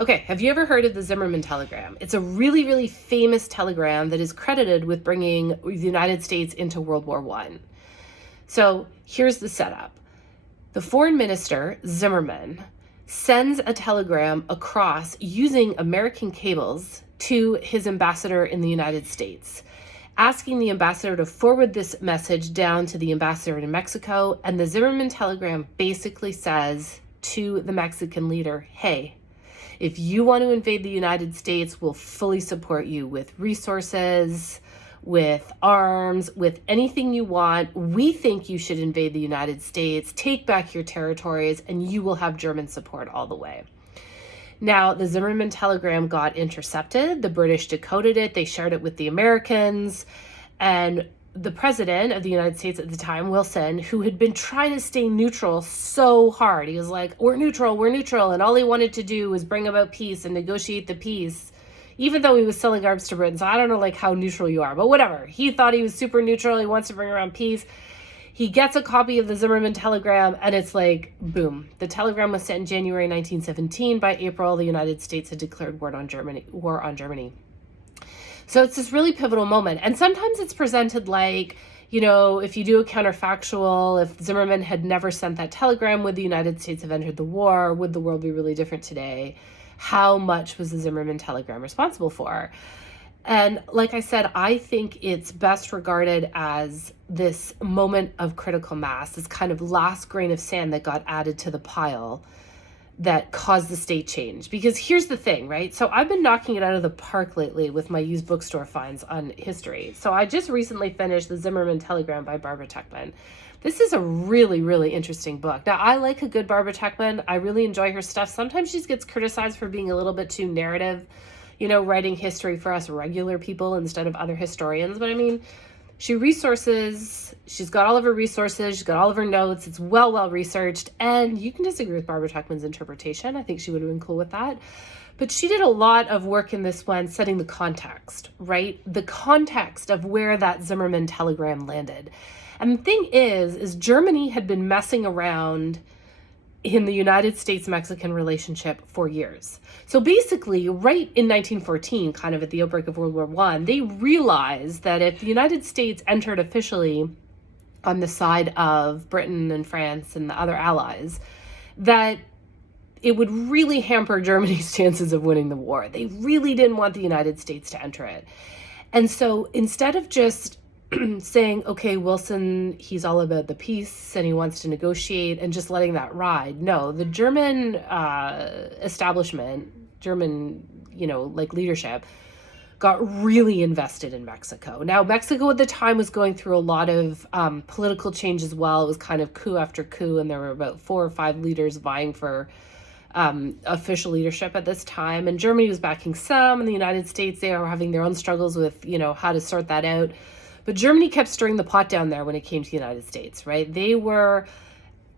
Okay, have you ever heard of the Zimmerman telegram? It's a really, really famous telegram that is credited with bringing the United States into World War I. So here's the setup. The foreign minister, Zimmerman, sends a telegram across using American cables to his ambassador in the United States, asking the ambassador to forward this message down to the ambassador in Mexico. And the Zimmerman telegram basically says to the Mexican leader, hey, if you want to invade the United States, we'll fully support you with resources, with arms, with anything you want. We think you should invade the United States, take back your territories, and you will have German support all the way. Now, the Zimmerman telegram got intercepted. The British decoded it. They shared it with the Americans. And the president of the United States at the time, Wilson, who had been trying to stay neutral so hard, he was like, we're neutral. And all he wanted to do was bring about peace and negotiate the peace, even though he was selling arms to Britain. So I don't know like how neutral you are, but whatever. He thought he was super neutral. He wants to bring around peace. He gets a copy of the Zimmerman telegram, and it's like, boom. The telegram was sent in January 1917. By April, the United States had declared war on Germany. So it's this really pivotal moment. And sometimes it's presented like, you know, if you do a counterfactual, if Zimmerman had never sent that telegram, would the United States have entered the war? Would the world be really different today? How much was the Zimmerman telegram responsible for? And like I said, I think it's best regarded as this moment of critical mass, this kind of last grain of sand that got added to the pile that caused the state change. Because here's the thing, right? So I've been knocking it out of the park lately with my used bookstore finds on history. So I just recently finished the Zimmerman telegram by Barbara Tuchman. This is a really, really interesting book. Now, I like a good Barbara Tuchman. I really enjoy her stuff. Sometimes she gets criticized for being a little bit too narrative, you know, writing history for us regular people instead of other historians. But I mean, she's got all of her resources, she's got all of her notes, it's well researched, and you can disagree with Barbara Tuchman's interpretation. I think she would have been cool with that. But she did a lot of work in this one, setting the context, right? The context of where that Zimmerman telegram landed. And the thing is Germany had been messing around in the United States-Mexican relationship for years. So basically, right in 1914, kind of at the outbreak of World War I, they realized that if the United States entered officially on the side of Britain and France and the other allies, that it would really hamper Germany's chances of winning the war. They really didn't want the United States to enter it. And so instead of just saying, okay, Wilson, he's all about the peace and he wants to negotiate and just letting that ride. No, the German establishment, German, like leadership, got really invested in Mexico. Now, Mexico at the time was going through a lot of political change as well. It was kind of coup after coup, and there were about 4 or 5 leaders vying for official leadership at this time. And Germany was backing some, and the United States, they were having their own struggles with, how to sort that out. But Germany kept stirring the pot down there when it came to the United States, right? They were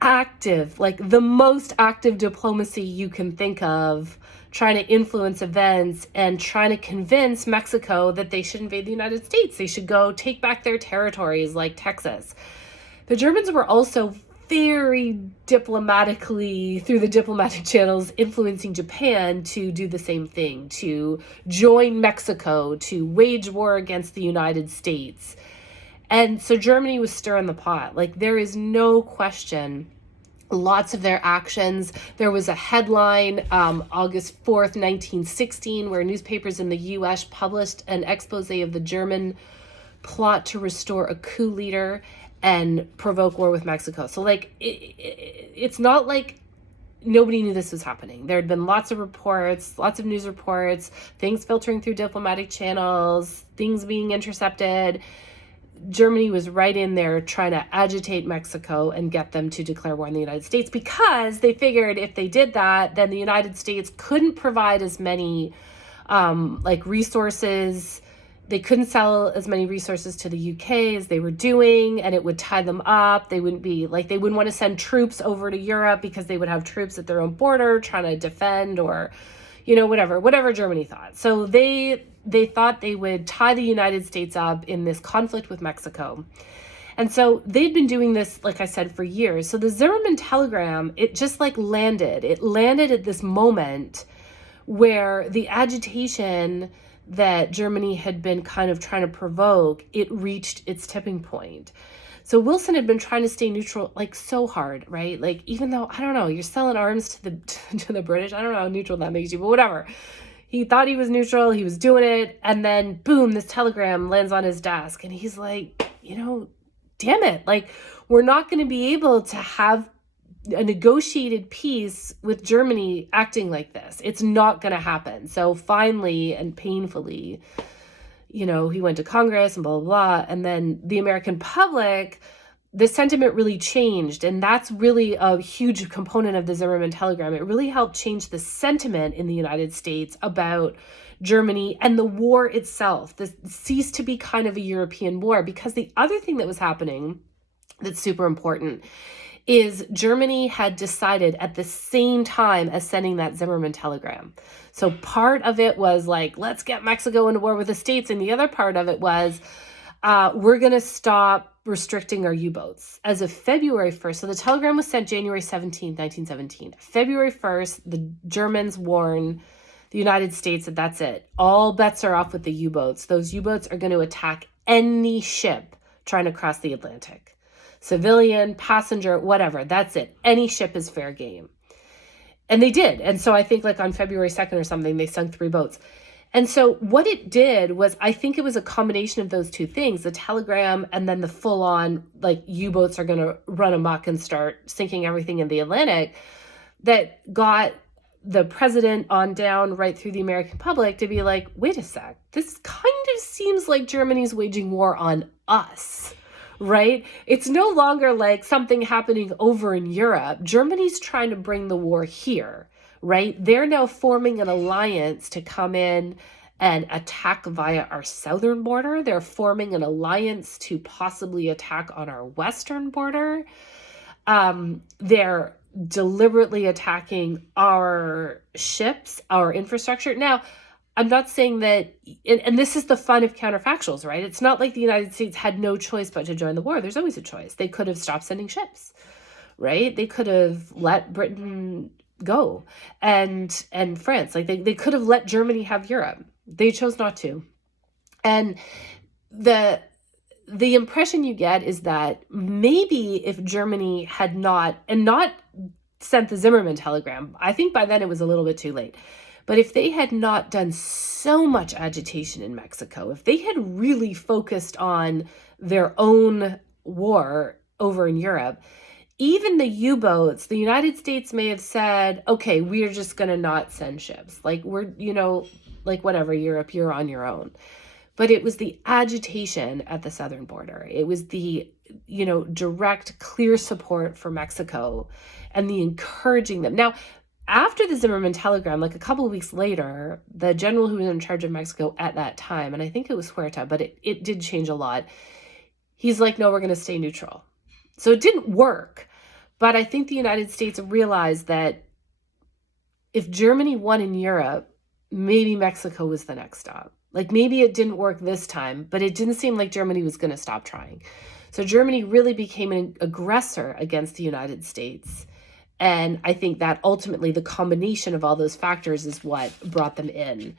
active, like the most active diplomacy you can think of, trying to influence events and trying to convince Mexico that they should invade the United States. They should go take back their territories like Texas. The Germans were also very diplomatically, through the diplomatic channels, influencing Japan to do the same thing, to join Mexico, to wage war against the United States. And so Germany was stirring the pot. Like, there is no question. Lots of their actions. There was a headline, August 4th, 1916, where newspapers in the U.S. published an expose of the German plot to restore a coup leader and provoke war with Mexico. So, like, it's not like nobody knew this was happening. There had been lots of reports, lots of news reports, things filtering through diplomatic channels, things being intercepted. Germany was right in there trying to agitate Mexico and get them to declare war on the United States, because they figured if they did that, then the United States couldn't provide as many resources. They couldn't sell as many resources to the UK as they were doing, and it would tie them up. They wouldn't want to send troops over to Europe because they would have troops at their own border trying to defend, or, whatever Germany thought. So they thought they would tie the United States up in this conflict with Mexico. And so they'd been doing this, like I said, for years. So the Zimmerman telegram, it just landed. It landed at this moment where the agitation that Germany had been kind of trying to provoke, it reached its tipping point. So Wilson had been trying to stay neutral like so hard, right? Like, even though, I don't know, you're selling arms to the to the British. I don't know how neutral that makes you, but whatever. He thought he was neutral, he was doing it, and then boom, this telegram lands on his desk, and he's like, damn it, like, we're not going to be able to have a negotiated peace with Germany acting like this. It's not going to happen. So finally and painfully, he went to Congress and blah, blah, blah. And then the American public, the sentiment really changed. And that's really a huge component of the Zimmerman telegram. It really helped change the sentiment in the United States about Germany and the war itself. This ceased to be kind of a European war, because the other thing that was happening that's super important is Germany had decided at the same time as sending that Zimmerman telegram. So part of it was like, let's get Mexico into war with the States. And the other part of it was, we're going to stop restricting our U-boats. As of February 1st, so the telegram was sent January 17th, 1917. February 1st, the Germans warn the United States that that's it. All bets are off with the U-boats. Those U-boats are going to attack any ship trying to cross the Atlantic. Civilian, passenger, whatever, that's it. Any ship is fair game. And they did. And so I think like on February 2nd or something, they sunk 3 boats. And so what it did was, I think it was a combination of those two things, the telegram and then the full on, like, U-boats are going to run amok and start sinking everything in the Atlantic, that got the president on down right through the American public to be like, wait a sec, this kind of seems like Germany's waging war on us. Right? It's no longer like something happening over in Europe. Germany's trying to bring the war here, right? They're now forming an alliance to come in and attack via our southern border. They're forming an alliance to possibly attack on our western border. They're deliberately attacking our ships, our infrastructure. Now, I'm not saying that, and this is the fun of counterfactuals, right? It's not like the United States had no choice but to join the war. There's always a choice. They could have stopped sending ships, right? They could have let Britain go and France. Like they could have let Germany have Europe. They chose not to. And the impression you get is that maybe if Germany had not sent the Zimmerman telegram, I think by then it was a little bit too late. But if they had not done so much agitation in Mexico, if they had really focused on their own war over in Europe, even the U-boats, the United States may have said, okay, we're just going to not send ships. Like, we're, like, whatever, Europe, you're on your own. But it was the agitation at the southern border. It was the, direct, clear support for Mexico and the encouraging them. Now, after the Zimmerman telegram, like a couple of weeks later, the general who was in charge of Mexico at that time, and I think it was Huerta, but it did change a lot. He's like, no, we're going to stay neutral. So it didn't work. But I think the United States realized that if Germany won in Europe, maybe Mexico was the next stop. Like, maybe it didn't work this time, but it didn't seem like Germany was going to stop trying. So Germany really became an aggressor against the United States. And I think that ultimately the combination of all those factors is what brought them in.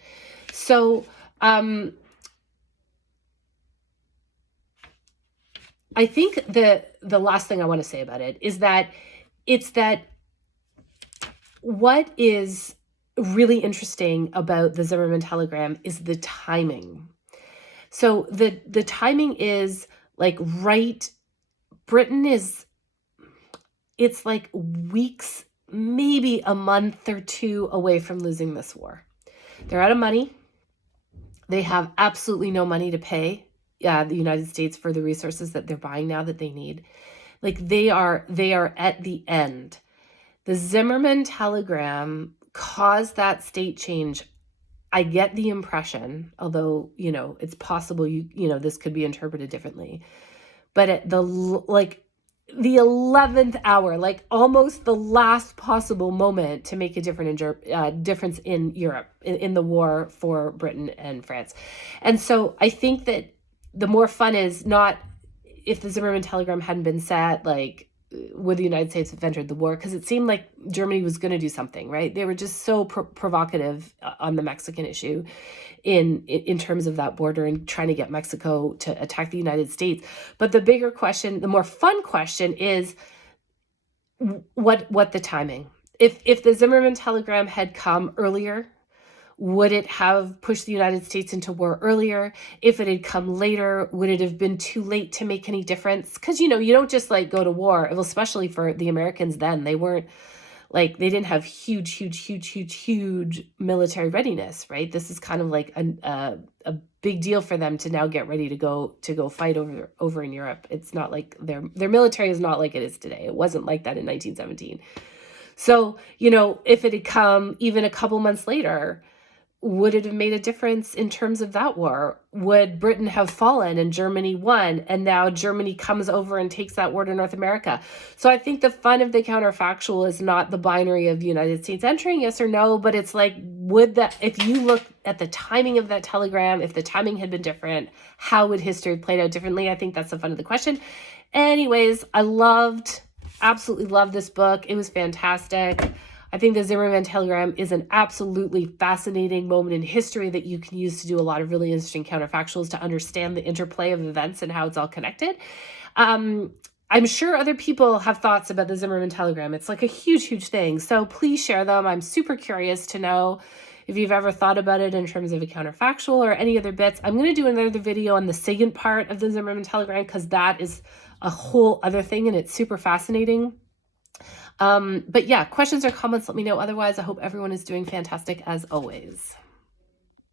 So I think the last thing I want to say about it is that what is really interesting about the Zimmerman telegram is the timing. So the timing is like Britain is, it's like weeks, maybe a month or two away from losing this war. They're out of money. They have absolutely no money to pay the United States for the resources that they're buying now that they need. Like they are at the end. The Zimmerman telegram caused that state change. I get the impression, although, it's possible this could be interpreted differently. But at the 11th hour, like almost the last possible moment to make a difference in Europe, in the war for Britain and France. And so I think that the more fun is not if the Zimmerman telegram hadn't been set, like, would the United States have entered the war, because it seemed like Germany was going to do something, right? They were just so provocative on the Mexican issue in terms of that border and trying to get Mexico to attack the United States. But the bigger question, the more fun question is what the timing. If the Zimmerman telegram had come earlier, would it have pushed the United States into war earlier? If it had come later, would it have been too late to make any difference? Because, you don't just like go to war, especially for the Americans then. They weren't like, they didn't have huge military readiness, right? This is kind of like a big deal for them to now get ready to go fight over in Europe. It's not like their military is not like it is today. It wasn't like that in 1917. So, if it had come even a couple months later, would it have made a difference in terms of that war? Would Britain have fallen and Germany won, and now Germany comes over and takes that war to North America? So I think the fun of the counterfactual is not the binary of the United States entering, yes or no, but it's like, if you look at the timing of that telegram, if the timing had been different, how would history have played out differently? I think that's the fun of the question. Anyways, I absolutely loved this book. It was fantastic. I think the Zimmerman telegram is an absolutely fascinating moment in history that you can use to do a lot of really interesting counterfactuals to understand the interplay of events and how it's all connected. I'm sure other people have thoughts about the Zimmerman telegram. It's like a huge thing. So please share them. I'm super curious to know if you've ever thought about it in terms of a counterfactual or any other bits. I'm going to do another video on the SIGINT part of the Zimmerman telegram, because that is a whole other thing and it's super fascinating. But yeah, questions or comments, let me know. Otherwise, I hope everyone is doing fantastic as always.